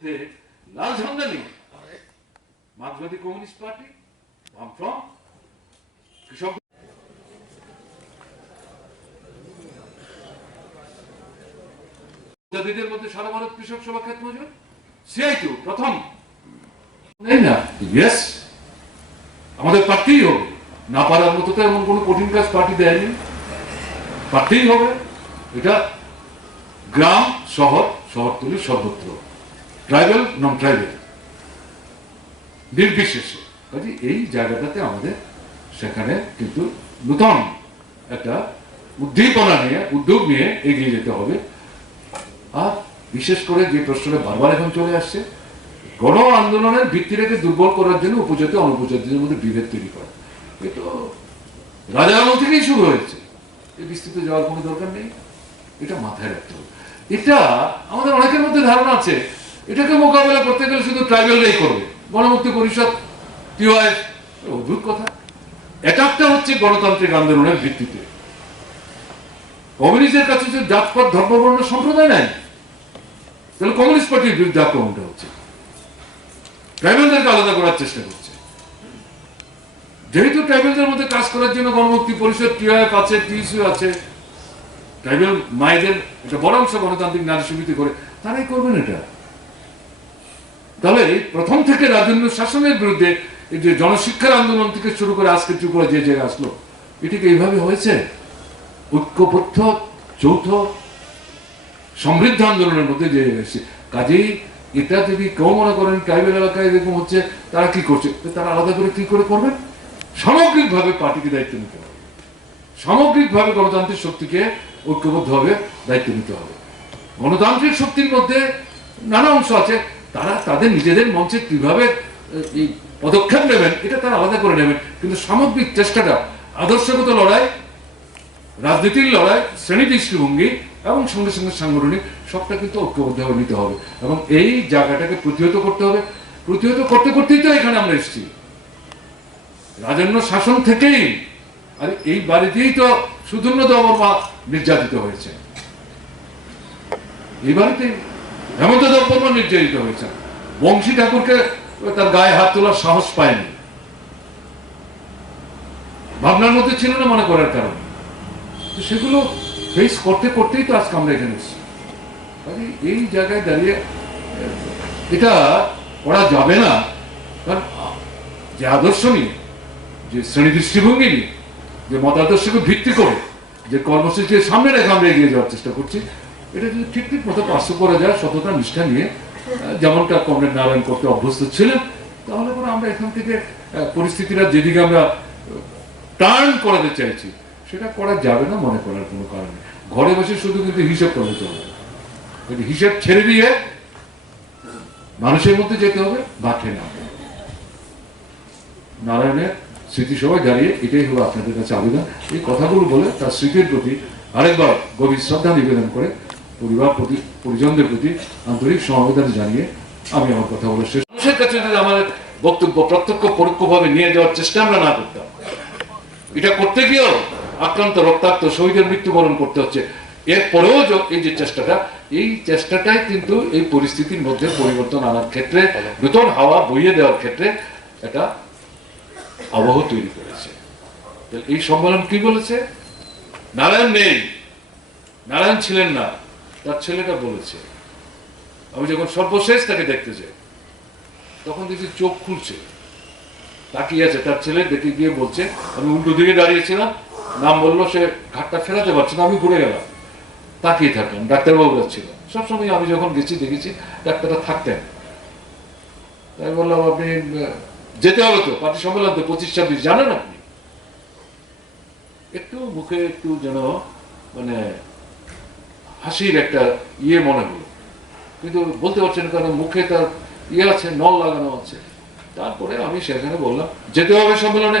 লাল ঝান্ডা নিয়ে মার্ক্সবাদী communist party, বামফ্রন্ট, কৃষক জাতিদের মধ্যে সারা ভারত কৃষক সভা ক্ষেত মজুর সিআইটু প্রথম নেই না। ইয়েস, আমাদের পার্টিই হবে, না পারার মতো তো এমন কোনো কঠিন কাজ পার্টি দেয়নি, পার্টিই হবে। এটা গ্রাম শহর, শহরতলি সর্বত্র, ট্রাইবেল নন ট্রাইবেল নির্বিশেষে। কাজে এই জায়গাটাতে আমাদের সেখানে কিন্তু নূতন একটা উদ্দীপনা নিয়ে, উদ্যোগ নিয়ে এগিয়ে যেতে হবে। আর বিশেষ করে যে প্রশ্নটা বারবার এখন চলে আসছে, গণ আন্দোলনের ভিত্তি রেখে দুর্বল করার জন্য উপজাতি অনুপজাতিদের মধ্যে বিভেদ তৈরি করা, এ তো রাজামহল থেকেই শুরু হয়েছে, এই বিস্তৃত যাওয়ার কোনো দরকার নেই। এটা মাথায় রাখতে হবে। এটা আমাদের অনেকের মধ্যে ধারণা আছে এটাকে মোকাবেলা করতে গেলে শুধু ট্রাইবেলরাই করবে, গণমুক্তি পরিষদ, টিওআইএফ, অদ্ভুত কথা। একটা হচ্ছে গণতান্ত্রিক আন্দোলনের ভিত্তিতে। কমিউনিস্টের কাছে যে জাতপাত ধর্মবর্ণ সম্প্রদায় নাই, তাহলে কমিউনিস্ট পার্টির বিরুদ্ধে আক্রমণটা হচ্ছে, ট্রাইবেলদেরকে আলাদা করার চেষ্টা করছে। যেহেতু ট্রাইবেলদের মধ্যে কাজ করার জন্য গণমুক্তি পরিষদ, টিওআইএফ আছে, টিইসিউ আছে, ট্রাইবেল মায়েদের একটা বড় অংশ গণতান্ত্রিক নারী সমিতি করে, তারাই করবেন এটা। তাহলে প্রথম থেকে রাজন্য শাসনের বিরুদ্ধে এই যে জনশিক্ষার আন্দোলন থেকে শুরু করে আজকে ত্রিপুরা যে জায়গায় আসলো, এটিকে এইভাবে হয়েছে ঐক্যবদ্ধ যৌথ সমৃদ্ধ আন্দোলনের মধ্যে যে এসেছে। কাজেই এটা যদি কেউ মনে করেন ট্রাইবেল এলাকায় এরকম হচ্ছে, তারা কি করছে, তারা আলাদা করে কি করে করবেন? সামগ্রিকভাবে পার্টিকে দায়িত্ব নিতে হবে, সামগ্রিকভাবে গণতান্ত্রিক শক্তিকে ঐক্যবদ্ধভাবে দায়িত্ব নিতে হবে। গণতান্ত্রিক শক্তির মধ্যে নানা অংশ আছে, তারা তাদের নিজেদের মঞ্চে কিভাবে এই পদক্ষেপ নেবেন এটা তারা আলাদা করে নেবেন, কিন্তু সামগ্রিক চেষ্টাটা আদর্শগত লড়াই, রাজনীতির লড়াই, শ্রেণী দৃষ্টিভঙ্গি এবং সঙ্গে সঙ্গে সাংগঠনিক সবটা কিন্তু ঐক্যবদ্ধভাবে নিতে হবে এবং এই জায়গাটাকে প্রতিহত করতে হবে। প্রতিহত করতে করতেই তো এখানে আমরা এসেছি, রাজন্য শাসন থেকেই। আর এই বাড়িতেই তো সুধন্য দেববর্মা নির্যাতিত হয়েছে, এই বাড়িতেই হেমন্ত দেববর্মা নির্যাতিত হয়েছে। বংশী ঠাকুরকে তার গায়ে হাত তোলার সাহস পায়নি, ভাবনার মধ্যে ছিল না মনে করার কারণে। সেগুলো ফেস করতে করতেই তো আজকে আমরা এখানে এসেছি। এই জায়গায় দাঁড়িয়ে এটা করা যাবে না, কারণ যে আদর্শ নিয়ে, যে শ্রেণী দৃষ্টিভঙ্গি নিয়ে, যে মতাদর্শকে ভিত্তি করে যে কর্মসূচির সামনে রেখে আমরা এগিয়ে যাওয়ার চেষ্টা করছি, এটা যদি ঠিক ঠিক মতো পার্শ্ব করা যায় সততা নিষ্ঠা নিয়ে, যেমনটা কমরেড নারায়ণ করতে অভ্যস্ত ছিলেন, তাহলে পরে আমরা এখান থেকে পরিস্থিতিটা যেদিকে আমরা টার্ন করাতে চাইছি সেটা করা যাবে না মনে করার কোনো কারণে। ঘরে বসে শুধু কিন্তু হিসেব করলে চলবে, কিন্তু হিসেব ছেড়ে দিয়ে মানুষের মধ্যে যেতে হবে, বাঁধে না। নারায়ণের স্মৃতিসভায় দাঁড়িয়ে এটাই হলো আপনাদের কাছে আবেদন। এই কথাগুলো বলে তার স্মৃতির প্রতি আরেকবার গভীর শ্রদ্ধা নিবেদন করে পরিবার পরিজনদের প্রতি আন্তরিক সমবেদনা জানিয়ে আমি আমার কথা বলে শেষ। মানুষের কাছে যদি আমার বক্তব্য প্রত্যক্ষ পরোক্ষভাবে নিয়ে যাওয়ার চেষ্টা আমরা না করতাম, এটা করতে গিয়েও আক্রান্ত রক্তাক্ত শহীদের মৃত্যুবরণ করতে হচ্ছে, এরপরেও এই যে চেষ্টাটা, এই চেষ্টাটাই কিন্তু এই পরিস্থিতির মধ্যে পরিবর্তন আনার ক্ষেত্রে, নতুন হাওয়া বইয়ে দেওয়ার ক্ষেত্রে একটা আবহ তৈরি করেছে। এই সম্মেলন কি বলেছে? নারায়ণ নেই, নারায়ণ ছিলেন না, তার ছেলেটা বলেছে। আমি যখন সর্বশেষ তাকে দেখতে যাই তখন দেখছি চোখ খুলছে, তাকিয়ে আছে, তার ছেলে দেখে গিয়ে বলছে, আমি উল্টো দিকে দাঁড়িয়েছিলাম, নাম বললো, সে ঘাটটা ফেরাতে পারছে না, আমি ঘুরে গেলাম, তাকিয়ে থাকলাম। ডাক্তারবাবুরা ছিল সবসময়, আমি যখন গেছি দেখেছি ডাক্তাররা থাকতেন। তাই বললাম, আপনি যেতে হবে তো, পার্টি সম্মেলন তো 25-26 জানেন আপনি? একটু মুখে একটু যেন মানে হাসির একটা ইয়ে মনে হলো, কিন্তু বলতে পারছেন কারণ মুখে তার ইয়ে আছে, নল লাগানো আছে। তারপরে আমি সেখানে বললাম, যেতে হবে সম্মেলনে,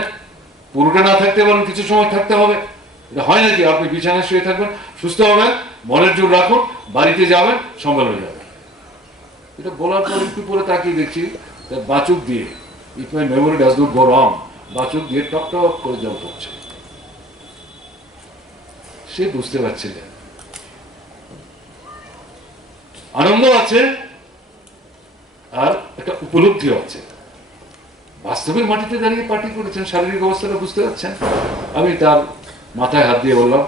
পুরোটা না থাকতে পারেন, কিছু সময় থাকতে হবে। এটা হয় নাকি আপনি বিছানায় শুয়ে থাকবেন, সুস্থ হবেন, মনের জোর রাখুন, বাড়িতে যাবেন, সম্মেলনে যাবেন। এটা বলার পর একটু পরে তাকিয়ে দেখছি তার বাচুক দিয়ে, if my memory does not go wrong, বাচুক দিয়ে টক টক করে জল পড়ছে। সে বুঝতে পারছিলেন, আনন্দ আছে আর একটা উপলব্ধিও আছে। বাস্তবের মাটিতে দাঁড়িয়ে পার্টি করেছেন, শারীরিক অবস্থাটা বুঝতে পারছেন। আমি তার মাথায় হাত দিয়ে বললাম,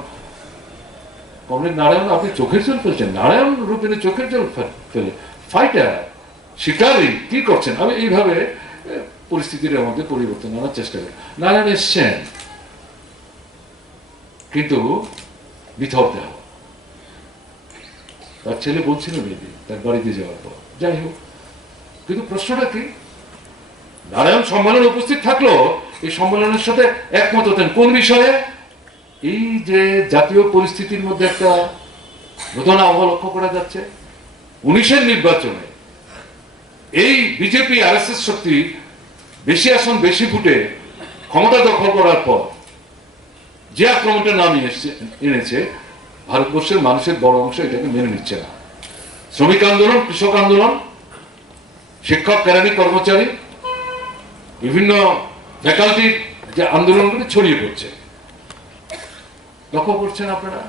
কমরেড নারায়ণ, আপনি চোখের জল ফেলছেন? নারায়ণ রূপিণী চোখের জল ফেলে? ফাইটার, শিকারী, কি করছেন? আমি এইভাবে পরিস্থিতির মধ্যে পরিবর্তন আনার চেষ্টা করি। নারায়ণ এসছেন, কিন্তু বিথর দেহ। তার ছেলে বলছিল মেয়েদি তার বাড়িতে যাওয়ার পর, যাই হোক, কিন্তু প্রশ্নটা কি, নারায়ণ সম্মেলনে উপস্থিত থাকলো, এই সম্মেলনের সাথে একমত হতেন কোন বিষয়ে? এই যে জাতীয় পরিস্থিতির মধ্যে একটা নতুন আবহাওয়া লক্ষ্য করা যাচ্ছে, 19-এর নির্বাচনে এই বিজেপি আরএসএস শক্তি বেশি আসন বেশি ফুটে ক্ষমতা দখল করার পর যে আক্রমণটা নামিয়ে এনেছে, ভারতবর্ষের মানুষের বড় অংশ এটাকে মেনে নিচ্ছে না। শ্রমিক আন্দোলন, কৃষক আন্দোলন, শিক্ষক, কেরানি, কর্মচারী, বিভিন্ন ফ্যাকাল্টির যে আন্দোলনগুলি ছড়িয়ে পড়ছে, লক্ষ্য করছেন আপনারা।